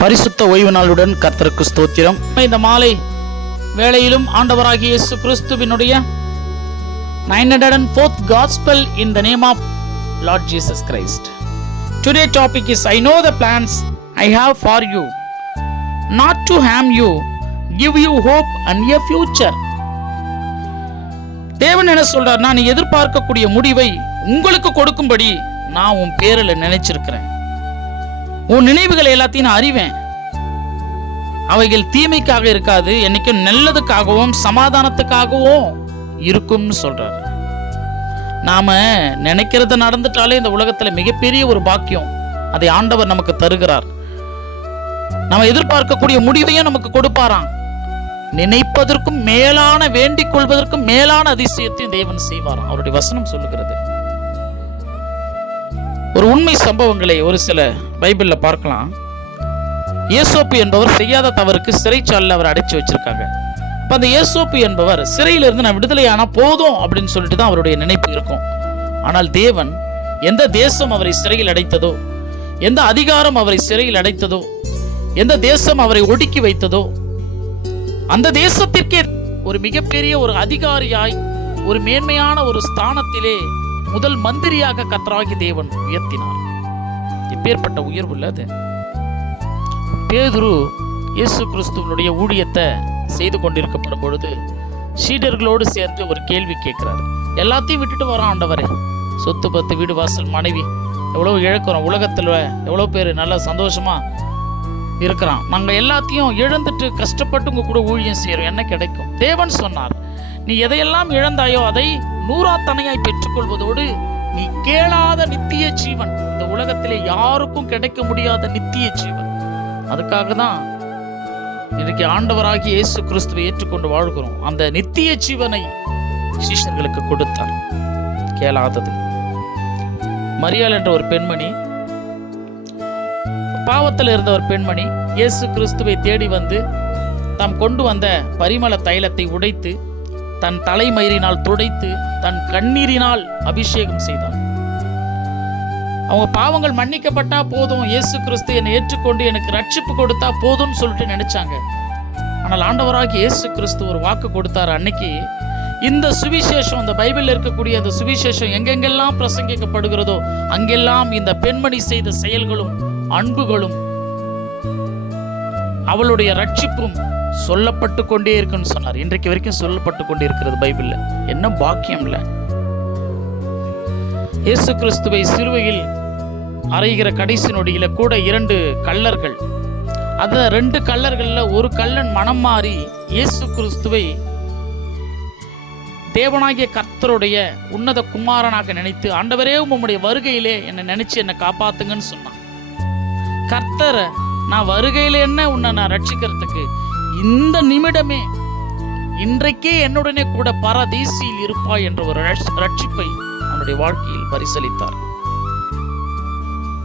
பரிசுத்த ஓய்வு நாளுடன் கர்த்தருக்கு ஸ்தோத்திரம். இந்த மாலை வேளையிலும் ஆண்டவராகிய இயேசு கிறிஸ்துவினுடைய 904th gospel in the name of Lord Jesus Christ. Today's topic is I know the plans I have for you, not to harm you, give you hope and a future. தேவன் என்ன சொல்றார்? நான் எதிர்பார்க்கக்கூடிய முடிவை உங்களுக்கு கொடுக்கும்படி நான் உன் பேரில் நினைச்சிருக்கிறேன். உன் நினைவுகள் எல்லாத்தையும் நான் அறிவேன். அவைகள் தீமைக்காக இருக்காது, என்னைக்கும் நல்லதுக்காகவும் சமாதானத்துக்காகவும் இருக்கும்னு சொல்றாரு. நாம நினைக்கிறத நடந்துட்டாலே இந்த உலகத்துல மிகப்பெரிய ஒரு பாக்கியம் அதை ஆண்டவர் நமக்கு தருகிறார். நம்ம எதிர்பார்க்கக்கூடிய முடிவையும் நமக்கு கொடுப்பாராம். நினைப்பதற்கும் மேலான, வேண்டிக் கொள்வதற்கும் மேலான அதிசயத்தையும் தேவன் செய்வாராம். அவருடைய வசனம் சொல்லுகிறது. ஒரு உண்மை சம்பவங்களை ஒரு சில பைபிள்ல பார்க்கலாம். ஏசோப்பு என்பவர் செய்யாத தவறுக்கு சிறைச்சாலையில் அவர் அடைச்சு வச்சிருக்காங்க. இப்ப அந்த ஏசோப்பு என்பவர் சிறையிலிருந்து நான் விடுதலையானா போதும் அப்படின்னு சொல்லிட்டு தான் அவருடைய நினைப்பு இருக்கும். ஆனால் தேவன் எந்த தேசம் அவரை சிறையில் அடைத்ததோ, எந்த அதிகாரம் அவரை சிறையில் அடைத்ததோ, எந்த தேசம் அவரை ஒடுக்கி வைத்ததோ, அந்த தேசத்திற்கே ஒரு மிகப்பெரிய ஒரு அதிகாரியாய், ஒரு மேன்மையான ஒரு ஸ்தானத்திலே முதல் மந்திரியாக கர்த்தராகிய தேவன் உயர்த்தினார். இப்பேற்பட்ட உயர்வு உள்ளது. பேதுரு இயேசு கிறிஸ்துவனுடைய ஊழியத்தை செய்து கொண்டிருக்கப்படும் பொழுது சீடர்களோடு சேர்ந்து ஒரு கேள்வி கேட்கிறார். எல்லாத்தையும் விட்டுட்டு வரோம் ஆண்டவரே, சொத்து பத்து, வீடு வாசல், மனைவி, எவ்வளவு இழக்கிறோம். உலகத்தில் எவ்வளோ பேர் நல்லா சந்தோஷமா இருக்கிறான். நாங்கள் எல்லாத்தையும் இழந்துட்டு கஷ்டப்பட்டு உங்க கூட ஊழியம் செய்யறோம், என்ன கிடைக்கும்? தேவன் சொன்னார், நீ எதையெல்லாம் இழந்தாயோ அதை 100 பெற்றுக்கொள்வதோடு நீ கேளாத நித்திய ஜீவன், இந்த உலகத்திலே யாருக்கும் கிடைக்க முடியாத நித்திய ஜீவன். அதுக்காக தான் இன்னைக்கு ஆண்டவராகிய இயேசு கிறிஸ்துவை ஏற்றுக்கொண்டு வாழ்கிறோம். அந்த நித்திய ஜீவனை சீஷர்களுக்கு கொடுத்தார். கேளாதது. மரியாள் என்ற ஒரு பெண்மணி, பாவத்தில் இருந்த ஒரு பெண்மணி, இயேசு கிறிஸ்துவை தேடி வந்து தாம் கொண்டு வந்த பரிமள தைலத்தை உடைத்து தன் தலைமயிரினால் துடைத்து தன் கண்ணீரினால் அபிஷேகம் செய்தார். அவங்க பாவங்கள் மன்னிக்கப்பட்டா போதும், இயேசு கிறிஸ்து என்னை ஏற்றுக்கொண்டு எனக்கு ரட்சிப்பு கொடுத்தா போதும்னு சொல்லிட்டு நினைச்சாங்க. ஆனால் ஆண்டவராகிய இயேசு கிறிஸ்து ஒரு வாக்கு கொடுத்தார். அன்னைக்கு இந்த சுவிசேஷம், இந்த பைபிளில் இருக்கக்கூடிய அந்த சுவிசேஷம் எங்கெங்கெல்லாம் பிரசங்கிக்கப்படுகிறதோ அங்கெல்லாம் இந்த பெண்மணி செய்த செயல்களும் அன்புகளும் அவளுடைய ரட்சிப்பும் சொல்லப்பட்டு கொண்டே இருக்குன்னு சொன்னார். இன்றைக்கு வரைக்கும் சொல்லப்பட்டு கொண்டே இருக்கிறது பைபிள்ல. என்ன பாக்கியம் இல்ல! இயேசு கிறிஸ்துவை சிலுவையில் அறைகிற கடைசி நொடியில கூட 2 கள்ளர்கள், அந்த 2 கள்ளர்கள்ல ஒரு கள்ளன் மனம் மாறி இயேசு கிறிஸ்துவை தேவனாகிய கர்த்தருடைய உன்னத குமாரனாக நினைத்து, ஆண்டவரே உம்முடைய வருகையிலே என்னை நினைச்சு என்னை காப்பாத்துங்கன்னு சொன்னான். கர்த்தர், நான் வருகையில என்ன உன்னை நான் ரட்சிக்கிறதுக்கு, இந்த நிமிடமே இன்றைக்கே என்னுடனே கூட பரதேசியில் இருப்பாய் என்ற ஒரு ரட்சிப்பை அவனுடைய வாழ்க்கையில் பரிசளித்தார்.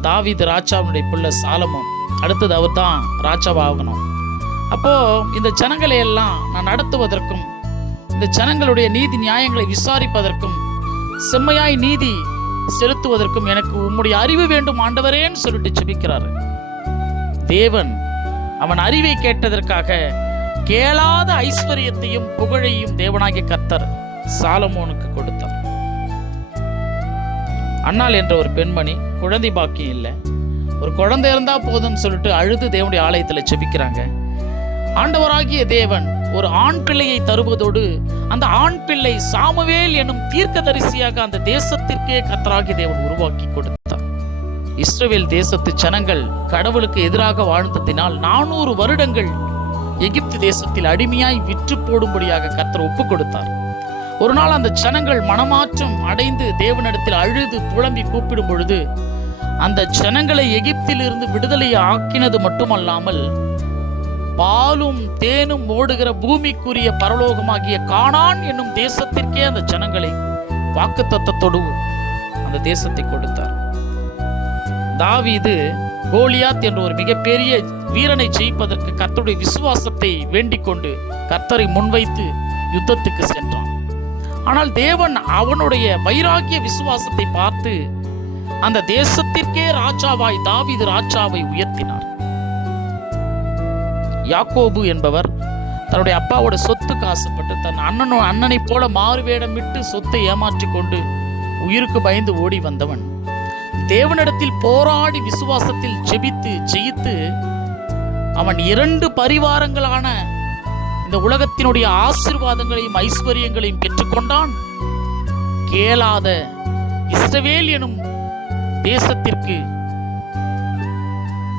தாவீது ராஜாவுடைய பிள்ளை சாலமோன், அடுத்தது அவர் தான் ராஜாவாகணும். அப்போ இந்த ஜனங்களை எல்லாம் நான் நடத்துவதற்கும், இந்த ஜனங்களுடைய நீதி நியாயங்களை விசாரிப்பதற்கும், செம்மையாய் நீதி செலுத்துவதற்கும் எனக்கு உம்முடைய அறிவு வேண்டும் ஆண்டவரேன்னு சொல்லிட்டு ஜெபிக்கிறாரு. தேவன் அவன் அறிவை கேட்டதற்காக கேளாத ஐஸ்வர்யத்தையும் புகழையும் தேவனாகிய கர்த்தர் சாலமோனுக்கு கொடுத்தார். அன்னாள் என்ற ஒரு பெண்மணி, குழந்தை பாக்கியம் இல்லை, ஒரு குழந்தை இருந்தா போதும்னு சொல்லிட்டு அழுது தேவனுடைய ஆலயத்தில் ஜெபிக்கிறாங்க. ஆண்டவராகிய தேவன் ஒரு ஆண் பிள்ளையை தருவதோடு அந்த ஆண் பிள்ளை சாமுவேல் என்னும் தீர்க்கதரிசியாக அந்த தேசத்திற்கே கர்த்தராகிய தேவன் உருவாக்கி கொடுத்தார். இஸ்ரவேல் தேசத்து ஜனங்கள் கடவுளுக்கு எதிராக வாழ்ந்ததினால் 400 வருடங்கள் எகிப்து தேசத்தில் அடிமையாய் விற்று போடும்படியாக கர்த்தர் ஒப்பு கொடுத்தார். ஒரு நாள் அந்த ஜனங்கள் மனமாற்றம் அடைந்து தேவனிடத்தில் அழுது புலம்பி கூப்பிடும் பொழுது அந்த ஜனங்களை எகிப்தில் இருந்து விடுதலை ஆக்கினது மட்டுமல்லாமல் பாலும் தேனும் ஓடுகிற பூமிக்குரிய பரலோகமாகிய கானான் என்னும் தேசத்திற்கே அந்த ஜனங்களை வாக்குத்தத்தத்தோடு அந்த தேசத்தை கொடுத்தார். தாவீது கோலியாத் என்ற ஒரு மிகப்பெரிய வீரனை ஜெயிப்பதற்கு கர்த்தருடைய விசுவாசத்தை வேண்டிக் கொண்டு கர்த்தரை முன்வைத்து யுத்தத்துக்கு சென்றான். ஆனால் தேவன் அவனுடைய வைராகிய விசுவாசத்தை பார்த்து அந்த தேசத்திற்கே ராஜாவாய் தாவீது ராஜாவை உயர்த்தினார். யாக்கோபு என்பவர் தன்னுடைய அப்பாவோட சொத்துக்கு ஆசைப்பட்டு தன் அண்ணனை போல மாறுவேடம் விட்டு சொத்தை ஏமாற்றி கொண்டு உயிருக்கு பயந்து ஓடி வந்தவன் தேவனிடத்தில் போராடி விசுவாசத்தில் ஜெயித்து அவன் 2 பரிவாரங்களான இந்த உலகத்தினுடைய ஆசீர்வாதங்களையும் ஐஸ்வர்யங்களையும் பெற்றுக்கொண்டான். கேளாத இஸ்ரவேல் எனும் தேசத்திற்கு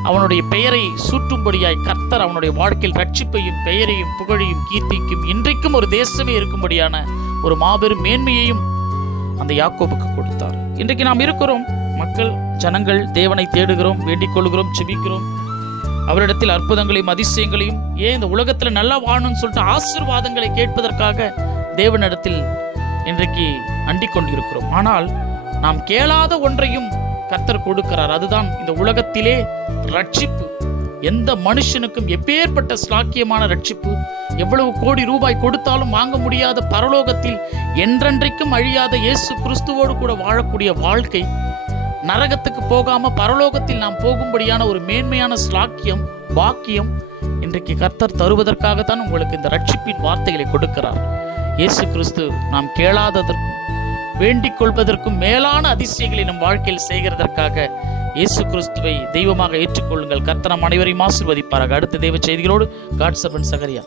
அவனுடைய பெயரை சூட்டும்படியாய் கர்த்தர் அவனுடைய வாழ்க்கையில் ரட்சிப்பையும் பெயரையும் புகழையும் கீர்த்திக்கும் இன்றைக்கும் ஒரு தேசமே இருக்கும்படியான ஒரு மாபெரும் மேன்மையையும் அந்த யாக்கோபுக்கு கொடுத்தார். இன்றைக்கு நாம் இருக்கிறோம் மக்கள், ஜனங்கள், தேவனை தேடுகிறோம், வேண்டிக் கொள்கிறோம், செபிக்கிறோம், அவரிடத்தில் அற்புதங்களையும் அதிசயங்களையும், ஏன் இந்த உலகத்தில் நல்லா வாழணும்னு சொல்லிட்டு ஆசீர்வாதங்களை கேட்பதற்காக தேவனிடத்தில் இன்றைக்கு அண்டிக் கொண்டிருக்கிறோம். ஆனால் நாம் கேளாத ஒன்றையும் கர்த்தர் கொடுக்கிறார். அதுதான் இந்த உலகத்திலே ரட்சிப்பு. எந்த மனுஷனுக்கும் எப்பேற்பட்ட ஸ்லாக்கியமான ரட்சிப்பு, எவ்வளவு கோடி ரூபாய் கொடுத்தாலும் வாங்க முடியாத பரலோகத்தில் என்றென்றைக்கும் அழியாத இயேசு கிறிஸ்துவோடு கூட வாழக்கூடிய வாழ்க்கை, நரகத்துக்கு போகாம பரலோகத்தில் நாம் போகும்படியான ஒரு மேன்மையான ஸ்லாக்கியம், பாக்கியம் இன்றைக்கு கர்த்தர் தருவதற்காகத்தான் உங்களுக்கு இந்த ரட்சிப்பின் வார்த்தைகளை கொடுக்கிறார். இயேசு கிறிஸ்து நாம் கேளாததற்கும் வேண்டிக் கொள்வதற்கும் மேலான அதிசயங்களை நம் வாழ்க்கையில் செய்கிறதற்காக இயேசு கிறிஸ்துவை தெய்வமாக ஏற்றுக்கொள்ளுங்கள். கர்த்தர் நம் அனைவரையும் ஆசீர்வதிப்பாராக. அடுத்த தெய்வ செய்திகளோடு காட் சர்வன்ட் சகரியா.